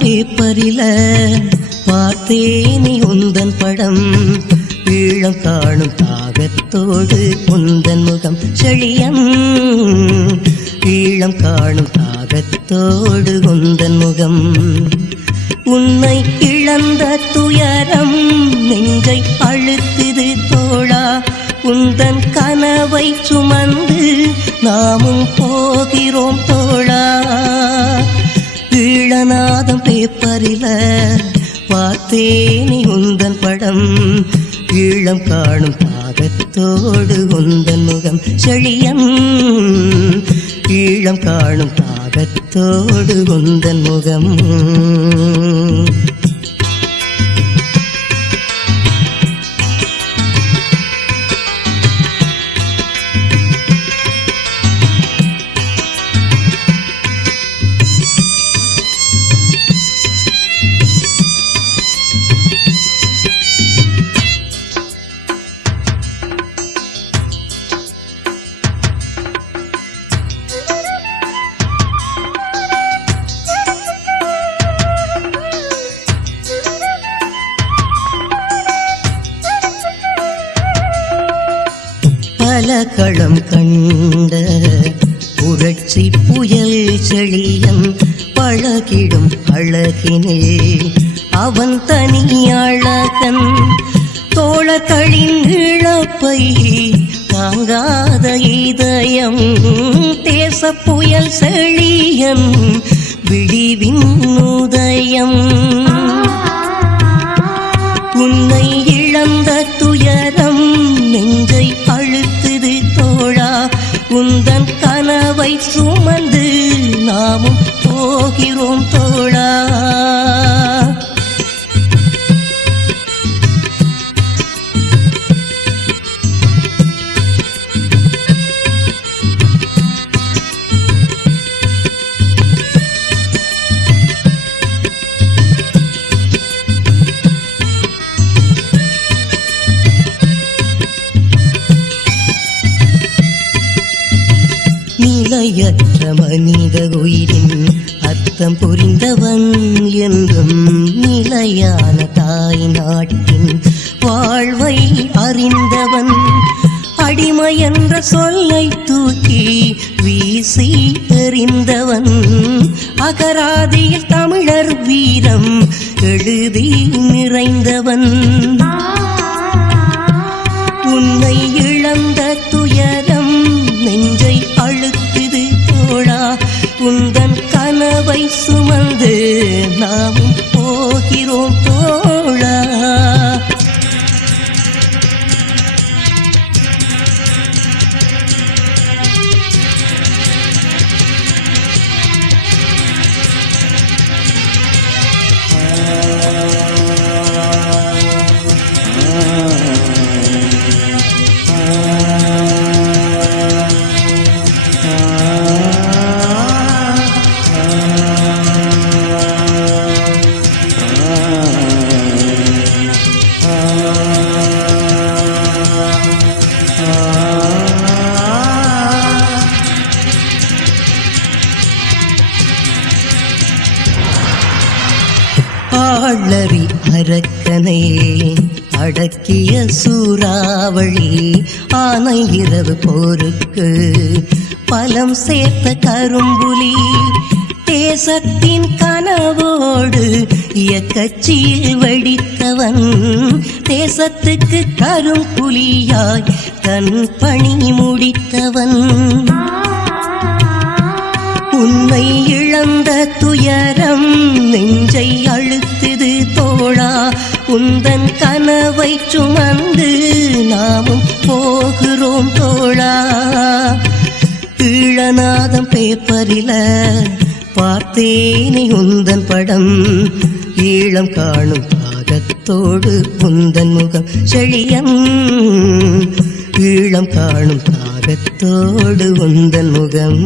பேப்பரில பார்த்தேனி உந்தன் படம். ஈழம் காணும் தாகத்தோடு உந்தன் முகம் செழியம். ஈழம் காணும் தாகத்தோடு உந்தன் முகம். உன்னை இழந்த துயரம் நெஞ்சை அழுத்துது தோழா. உந்தன் கனவை சுமந்து நாமும் போகிறோம் தோ ஈழநாதம் பேப்பரில பார்த்தேனே உந்தன் படம். ஈழம் காணும் பாகத்தோடு உந்தன் முகம் செழியம் ஈழம் காணும் பாகத்தோடு உந்தன் முகம். களம் கண்ட புரட்சி புயல் செழியன் பழகிடும் அழகினே அவன் தனி அழகன். தோழர்களின் இழப்பை தாங்காத இதயம். தேச புயல் செழியன் விழிவின் உதயம். உன்னை இழந்த நிலையற்ற மனித உயிரின் அர்த்தம் புரிந்தவன் என்றும் நிலையான தாய் நாட்டின் வாழ்வை அறிந்தவன். அடிமை என்ற சொல்லை தூக்கி வீசி எறிந்தவன். அகராதியில் தமிழர் வீரம் எழுதி நிறைந்தவன். உந்தன் கனவை சுமந்து நாமும் போகிறோம் போ ஆளறி அரக்கனை அடக்கிய சூறாவளி ஆனை இரவு போருக்கு. பலம் சேர்த்த கரும்புலி தேசத்தின் கனவோடு இயக்கச்சியில் வெடித்தவன். தேசத்துக்கு கரும்புலியாய் தன் பணி முடித்தவன். உன்னை இழந்த துயரம் நெஞ்சை அழுத்துது தோழா. உந்தன் கனவை சுமந்து நாமும் போகிறோம் தோழா. ஈழநாதம் பேப்பரில பார்த்தேனே உந்தன் படம். ஈழம் காணும் பாகத்தோடு உந்தன் முகம் செழியம் ஈழம் காணும் தாகத்தோடு உந்தன் முகம்.